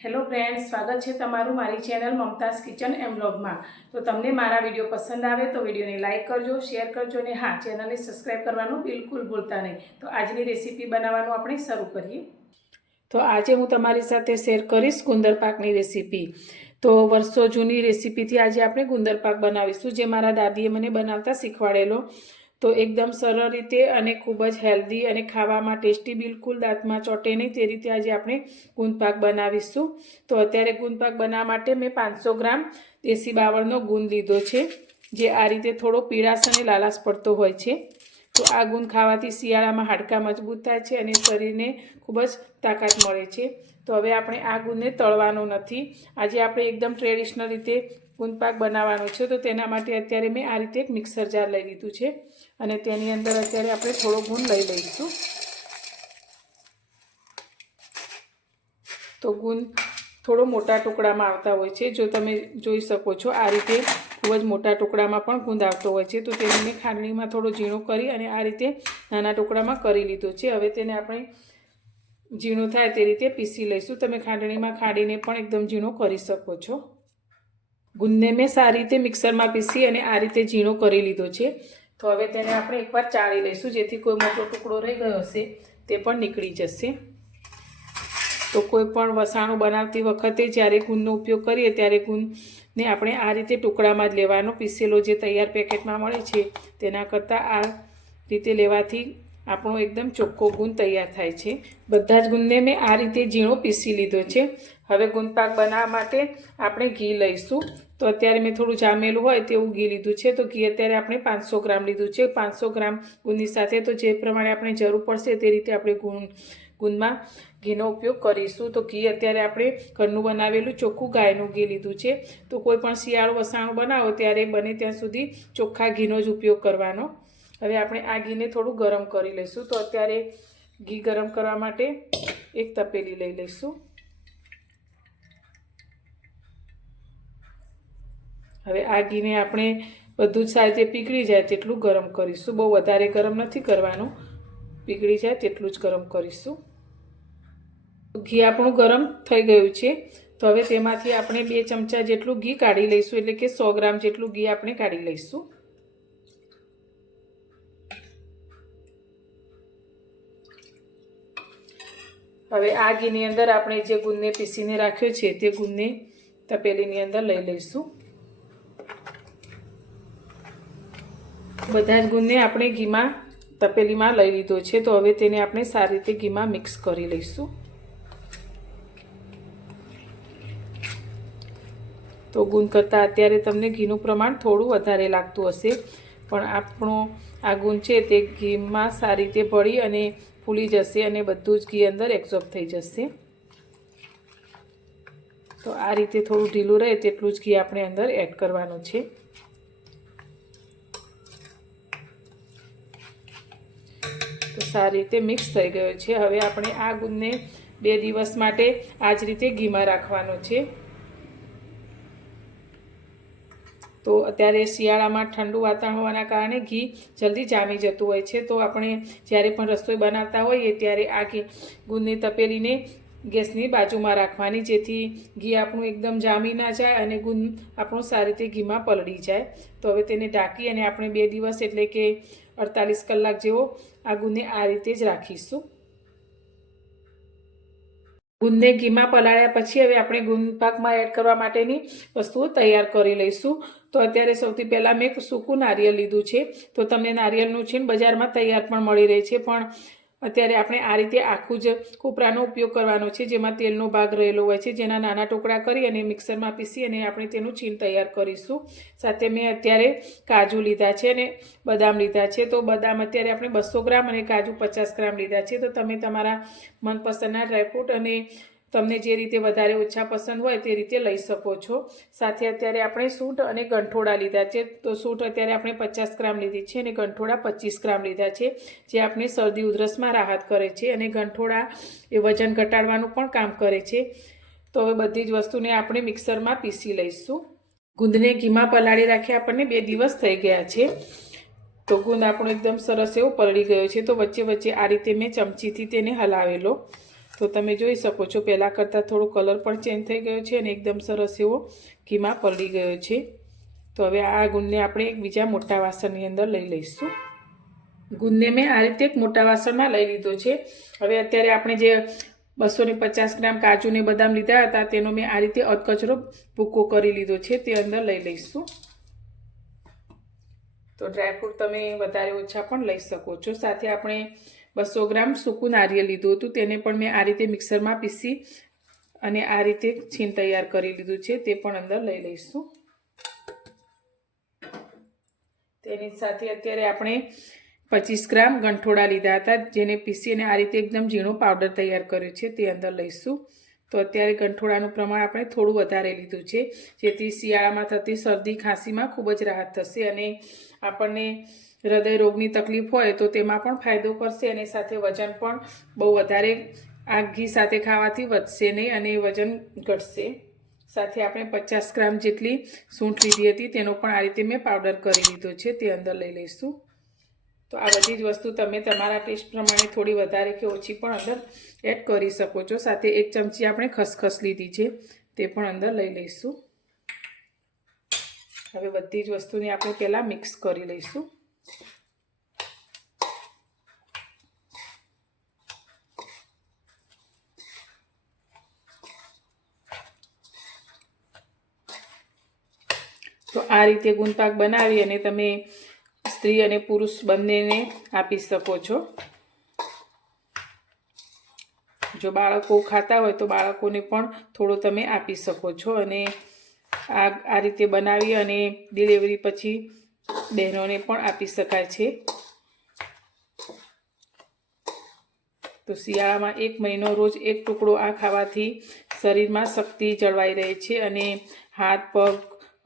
Hello friends, સ્વાગત છે તમારું મારી ચેનલ મમતાઝ કિચન એન્ડ વ્લોગમાં। તો તમને મારા વિડીયો પસંદ આવે તો વિડીયોને લાઇક કરજો, શેર કરજો અને હા, ચેનલને સબસ્ક્રાઈબ કરવાનું બિલકુલ ભૂલતા નહીં। તો આજની રેસીપી બનાવવાનું આપણે શરૂ કરીએ। તો આજે હું તમારી સાથે શેર કરીશ ગુંદર પાકની રેસીપી। તો વર્ષો જૂની રેસીપીથી આજે આપણે ગુંદર પાક બનાવીશું, જે મારા દાદીએ મને બનાવતા શીખવાડેલો। તો એકદમ સરળ રીતે અને ખૂબ જ હેલ્ધી અને ખાવામાં ટેસ્ટી, બિલકુલ દાંતમાં ચોટે નહીં તે રીતે આજે આપણે ગુંદ પાક બનાવીશું। તો અત્યારે ગુંદ પાક બનાવવા માટે મેં 500 ગ્રામ દેશી બાવળનો ગુંદ લીધો છે, જે આ રીતે થોડો પીળાશ અને લાલાશ પડતો હોય છે। તો આ ગુંદ ખાવાથી શિયાળામાં હાડકાં મજબૂત થાય છે અને શરીરને ખૂબ જ તાકાત મળે છે। તો હવે આપણે આ ગુંદને તળવાનો નથી, આજે આપણે એકદમ ટ્રેડિશનલ રીતે ગુંદ પાક બનાવવાનો છે। તો તેના માટે અત્યારે મેં આ રીતે એક મિક્સર જાર લઈ લીધું છે અને તેની અંદર અત્યારે આપણે થોડો ગુંદ લઈ લઈશું। તો ગુંદ થોડો મોટા ટુકડામાં આવતા હોય છે, જો તમે જોઈ શકો છો આ રીતે ખૂબ જ મોટા ટુકડામાં પણ ગુંદ આવતો હોય છે। તો તેને મેં ખાંડણીમાં થોડો ઝીણો કરી અને આ રીતે નાના ટુકડામાં કરી લીધો છે। હવે તેને આપણે ઝીણો થાય તે રીતે પીસી લઈશું। તમે ખાંડણીમાં ખાંડીને પણ એકદમ ઝીણો કરી શકો છો। ગુંદને મેં સારી રીતે મિક્સરમાં પીસી અને આ રીતે ઝીણો કરી લીધો છે। તો હવે તેને આપણે એકવાર ચાળી લઈશું, જેથી કોઈ મોટો ટુકડો રહી ગયો હશે તે પણ નીકળી જશે। તો કોઈ પણ વસાણું બનાવતી વખતે જ્યારે ગુંદનો ઉપયોગ કરીએ ત્યારે ગુંદને આપણે આ રીતે ટુકડામાં જ લેવાનો। પીસેલો જે તૈયાર પેકેટમાં મળે છે તેના કરતાં આ રીતે લેવાથી આપણો એકદમ ચોખ્ખો ગુંદ તૈયાર થાય છે। બધા જ ગુંદને મેં આ રીતે ઝીણો પીસી લીધો છે। હવે ગુંદ પાક બનાવવા માટે આપણે ઘી લઈશું। તો અત્યારે મેં થોડું જામેલું હોય તેવું ઘી લીધું છે। તો ઘી અત્યારે આપણે 500 ગ્રામ લીધું છે। 500 ગ્રામ ગુંદની સાથે તો જે પ્રમાણે આપણે જરૂર પડશે તે રીતે આપણે ગુંદમાં ઘીનો ઉપયોગ કરીશું। તો ઘી અત્યારે આપણે ઘરનું બનાવેલું ચોખ્ખું ગાયનું ઘી લીધું છે। તો કોઈ પણ શિયાળું વસાણું બનાવો ત્યારે બને ત્યાં સુધી ચોખ્ખા ઘીનો જ ઉપયોગ કરવાનો। હવે આપણે આ ઘીને થોડું ગરમ કરી લઈશું। તો અત્યારે ઘી ગરમ કરવા માટે એક તપેલી લઈ લઈશું। હવે આ ઘીને આપણે બધું જ સારી રીતે પીગળી જાય તેટલું ગરમ કરીશું। બહુ વધારે ગરમ નથી કરવાનું, પીગળી જાય તેટલું જ ગરમ કરીશું। ઘી આપણું ગરમ થઈ ગયું છે। તો હવે તેમાંથી આપણે 2 ચમચા જેટલું ઘી કાઢી લઈશું, એટલે કે 100 ગ્રામ જેટલું ઘી આપણે કાઢી લઈશું। હવે આ ઘીની અંદર આપણે જે ગુંદને પીસીને રાખ્યો છે તે ગુંદને તપેલીની અંદર લઈ લઈશું। બધા જ ગુંદને આપણે ઘીમાં તપેલીમાં લઈ લીધો છે। તો હવે તેને આપણે સારી રીતે ઘીમાં મિક્સ કરી લઈશું। તો ગુંદ કરતાં અત્યારે તમને ઘીનું પ્રમાણ થોડું વધારે લાગતું હશે, પણ આપણો આ ગુંદ છે તે ઘીમાં સારી રીતે ભળી અને ફૂલી જશે અને બધું જ ઘી અંદર એબ્ઝોર્બ થઈ જશે। તો આ રીતે થોડું ઢીલું રહે તેટલું જ ઘી આપણે અંદર એડ કરવાનું છે। તો સારી રીતે મિક્સ થઈ ગયો છે। હવે આપણે આ ગુંદને 2 દિવસ માટે આ જ રીતે ઘીમાં રાખવાનો છે। તો અત્યારે શિયાળામાં ઠંડુ વાતાવરણ હોવાના કારણે ઘી જલ્દી જામી જતું હોય છે। તો આપણે જ્યારે પણ રસોઈ બનાવતા હોઈએ ત્યારે આ ગુંદની તપેલીને ગેસની બાજુમાં રાખવાની, જેથી ઘી આપણું એકદમ જામી ના જાય અને ગુંદ આપણું સારી રીતે ઘીમાં પલળી જાય। તો હવે તેને ઢાંકી અને આપણે 2 દિવસ એટલે કે 48 કલાક જેવો આ ગુંદને આ રીતે જ રાખીશું। ગુંદને ઘીમાં પલાળ્યા પછી હવે આપણે ગુંદ પાકમાં એડ કરવા માટેની વસ્તુઓ તૈયાર કરી લઈશું। તો અત્યારે સૌથી પહેલાં મેં સૂકું નારિયેળ લીધું છે। તો તમને નારિયેળનું છીણ બજારમાં તૈયાર પણ મળી રહે છે, પણ અત્યારે આપણે આ રીતે આખું જ કોપરાનો ઉપયોગ કરવાનો છે, જેમાં તેલનો ભાગ રહેલો હોય છે, જેના નાના ટુકડા કરી અને મિક્સરમાં પીસી અને આપણે તેનું છીણ તૈયાર કરીશું। સાથે મેં અત્યારે કાજુ લીધા છે અને બદામ લીધા છે। તો બદામ અત્યારે આપણે 200 ગ્રામ અને કાજુ 50 ગ્રામ લીધા છે। તો તમે તમારા મનપસંદના ડ્રાયફ્રૂટ અને તમને જે રીતે વધારે ઓછા પસંદ હોય તે રીતે લઈ શકો છો। સાથે અત્યારે આપણે સૂંઠ અને ગંઠોડા લીધા છે। તો સૂંઠ અત્યારે આપણે 50 ગ્રામ લીધી છે અને ગંઠોડા 25 ગ્રામ લીધા છે, જે આપણે શરદી ઉધરસમાં રાહત કરે છે અને ગંઠોડા એ વજન ઘટાડવાનું પણ કામ કરે છે। તો હવે બધી જ વસ્તુને આપણે મિક્સરમાં પીસી લઈશું। ગુંદને ઘીમાં પલાળી રાખ્યા આપણને 2 દિવસ થઈ ગયા છે। તો ગુંદ આપણો એકદમ સરસ એવો પલળી ગયો છે। તો વચ્ચે વચ્ચે આ રીતે મેં ચમચીથી તેને હલાવેલો। તો તમે જોઈ શકો છો પહેલાં કરતાં થોડો કલર પણ ચેન્જ થઈ ગયો છે અને એકદમ સરસ એવો ઘીમાં પલળી ગયો છે. તો હવે આ ગુંદને આપણે એક બીજા મોટા વાસણની અંદર લઈ લઈશું. ગુંદને મેં આ રીતે એક મોટા વાસણમાં લઈ લીધો છે. હવે અત્યારે આપણે જે 250 ગ્રામ કાજુ ને બદામ લીધા હતા તેનો મેં આ રીતે અધકચરો ભૂકો કરી લીધો છે, તે અંદર લઈ લઈશું. તો ડ્રાયફ્રૂટ તમે વધારે ઓછા પણ લઈ શકો છો. સાથે આપણે 200 ગ્રામ સૂકું નારિયેળ લીધું હતું, તેને પણ મેં આ રીતે મિક્સરમાં પીસી અને આ રીતે છીણ તૈયાર કરી લીધું છે, તે પણ અંદર લઈ લઈશું. તેની સાથે અત્યારે આપણે 25 ગ્રામ ગંઠોડા લીધા હતા, જેને પીસીને આ રીતે એકદમ ઝીણો પાવડર તૈયાર કર્યો છે, તે અંદર લઈશું. તો અત્યારે ગંઠોડાનું પ્રમાણ આપણે થોડું વધારે લીધું છે, જેથી શિયાળામાં થતી શરદી ખાંસીમાં ખૂબ જ રાહત થશે અને આપણને હૃદય રોગની તકલીફ હોય તો તેમાં પણ ફાયદો કરશે અને સાથે વજન પણ બહુ વધારે આ ઘી સાથે ખાવાથી વધશે નહીં અને વજન ઘટશે. સાથે આપણે 50 ગ્રામ જેટલી સૂંઠ લીધી હતી, તેનો પણ આ રીતે મેં પાવડર કરી લીધો છે, તે અંદર લઈ લઈશું. તો આ બધી જ વસ્તુ તમે તમારા ટેસ્ટ પ્રમાણે થોડી વધારે કે ઓછી પણ અંદર એડ કરી શકો છો. સાથે 1 ચમચી આપણે ખસખસ લીધી છે, તે પણ અંદર લઈ લઈશું. હવે બધી જ વસ્તુને આપણે પહેલાં મિક્સ કરી લઈશું. તો આ રીતે ગુંદપાક બનાવી અને તમે સ્ત્રી અને પુરુષ બંનેને આપી શકો છો. જો બાળકો ખાતા હોય તો બાળકોને પણ થોડો તમે આપી શકો છો અને આ રીતે બનાવી અને ડિલિવરી પછી બહેનોને પણ આપી શકાય છે. તો શિયાળામાં 1 મહિનો રોજ 1 ટુકડો આ ખાવાથી શરીરમાં શક્તિ જળવાઈ રહે છે અને હાથ પગ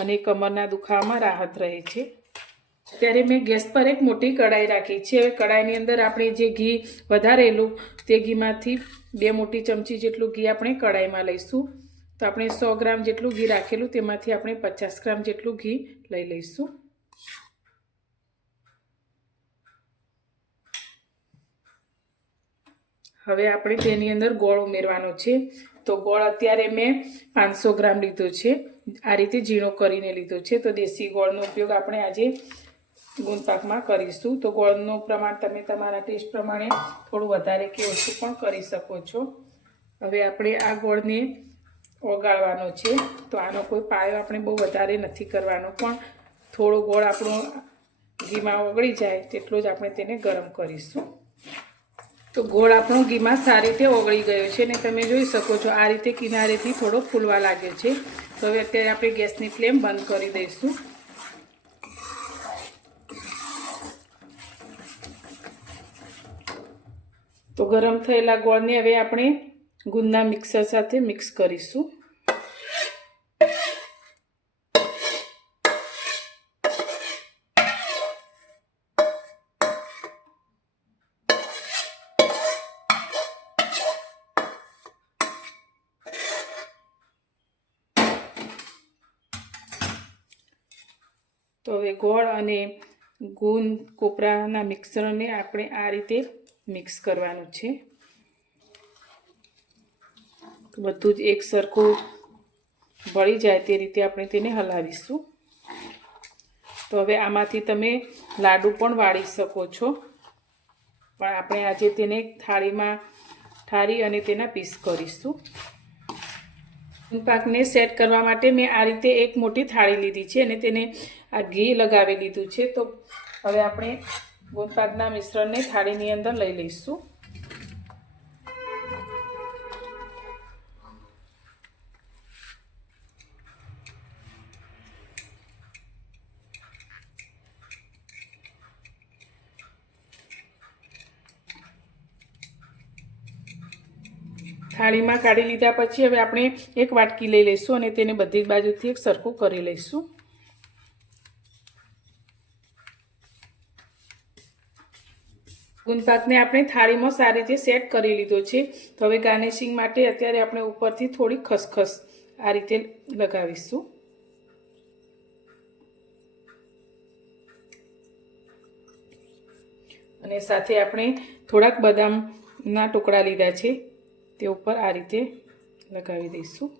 અને કમરના દુખાવામાં રાહત રહે છે. ત્યારે મેં ગેસ પર એક મોટી કઢાઈ રાખી છે. હવે કઢાઈની અંદર આપણે જે ઘી વધારેલું તે ઘીમાંથી 2 મોટી ચમચી જેટલું ઘી આપણે કઢાઈમાં લઈશું. તો આપણે 100 ગ્રામ જેટલું ઘી રાખેલું, તેમાંથી આપણે 50 ગ્રામ જેટલું ઘી લઈ લઈશું. હવે આપણે તેની અંદર ગોળ ઉમેરવાનો છે. તો ગોળ અત્યારે મેં 500 ગ્રામ લીધો છે, આ રીતે ઝીણો કરીને લીધો છે. તો દેશી ગોળનો ઉપયોગ આપણે આજે ગુંદપાકમાં કરીશું. તો ગોળનું પ્રમાણ તમે તમારા ટેસ્ટ પ્રમાણે થોડું વધારે કે ઓછું પણ કરી શકો છો. હવે આપણે આ ગોળને ઓગાળવાનો છે. તો આનો કોઈ પાયો આપણે બહુ વધારે નથી કરવાનો, પણ થોડો ગોળ આપણો ઘીમાં ઓગળી જાય તેટલો જ આપણે તેને ગરમ કરીશું. તો ગોળ આપણો ઘીમાં સારી રીતે ઓગળી ગયો છે અને તમે જોઈ શકો છો આ રીતે કિનારેથી થોડો ફૂલવા લાગ્યો છે. તો હવે અત્યારે આપણે ગેસની ફ્લેમ બંધ કરી દઈશું. તો ગરમ થયેલા ગોળને હવે આપણે ગુંદના મિક્સર સાથે મિક્સ કરીશું. તો હવે ગોળ અને ગુંદ કોપરાના મિક્સરને આપણે આ રીતે મિક્સ કરવાનું છે. બધું જ એક સરખું ભળી જાય તે રીતે આપણે તેને હલાવીશું. તો હવે આમાંથી તમે લાડુ પણ વાળી શકો છો, પણ આપણે આજે તેને થાળીમાં ઠારી અને તેના પીસ કરીશું. ગુંદપાકને સેટ કરવા માટે મેં આ રીતે એક મોટી થાળી લીધી છે અને તેને આ ઘી લગાવી લીધું છે. તો હવે આપણે ગુંદપાકના મિશ્રણને થાળીની અંદર લઈ લઈશું. થાળીમાં કાઢી લીધા પછી હવે આપણે એક વાટકી લઈ લઈશું અને તેને બધી બાજુથી એક સરખું કરી લઈશું. ગુંદપાકને આપણે થાળીમાં સારી રીતે સેટ કરી લીધો છે. તો હવે ગાર્નિશિંગ માટે અત્યારે આપણે ઉપરથી થોડી ખસખસ આ રીતે લગાવીશું. અને સાથે આપણે થોડાક બદામના ટુકડા લીધા છે, તે ઉપર આ રીતે લગાવી દઈશું।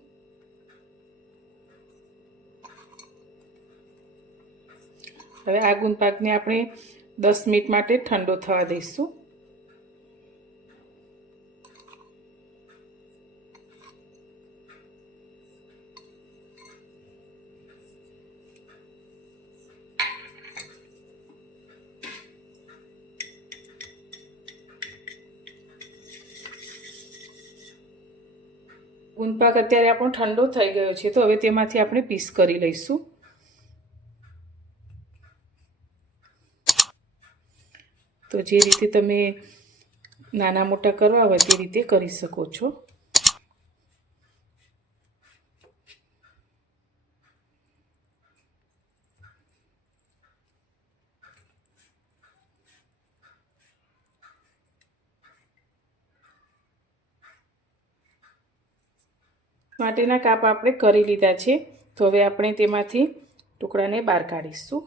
હવે આ ગુંદ પાકને આપણે 10 મિનિટ માટે ઠંડો થવા દઈશું। ગુંદ પાક અત્યારે આપણો ઠંડો થઈ ગયો છે, તો હવે તેમાંથી આપણે પીસ કરી લઈશું। તો જે રીતે તમે નાના મોટા કરવા હોય તે રીતે કરી શકો છો। માટેના કાપ આપણે કરી લીધા છે, તો હવે આપણે તેમાંથી ટુકડાને બહાર કાઢીશું।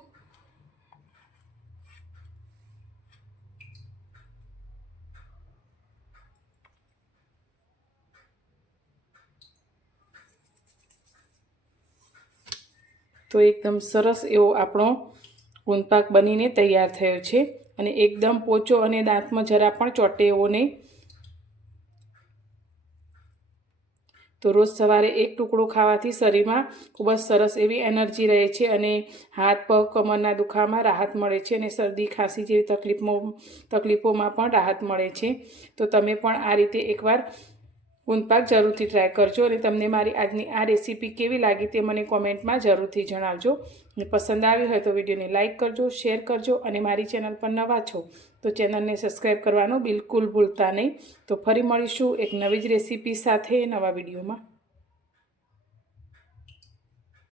તો એકદમ સરસ એવો આપણો ગુંદ પાક બનીને તૈયાર થયો છે અને એકદમ પોચો અને દાંતમાં જરા પણ ચોંટે એવો નહીં। તો રોજ સવારે એક ટુકડો ખાવાથી શરીરમાં ખૂબ જ સરસ એવી એનર્જી રહે છે અને હાથ પગ કમરના દુખાવામાં રાહત મળે છે અને શરદી ખાંસી જેવી તકલીફોમાં પણ રાહત મળે છે। તો તમે પણ આ રીતે એકવાર ગુંદ પાક જરૂરથી ટ્રાય કરજો અને તમને મારી આજની આ રેસીપી કેવી લાગી તે મને કોમેન્ટમાં જરૂરથી જણાવજો। અને પસંદ આવી હોય તો વિડીયોને લાઇક કરજો, શેર કરજો અને મારી ચેનલ પર નવા છો તો ચેનલને સબસ્ક્રાઈબ કરવાનું બિલકુલ ભૂલતા નહીં। તો ફરી મળીશું એક નવી જ રેસીપી સાથે નવા વિડીયોમાં।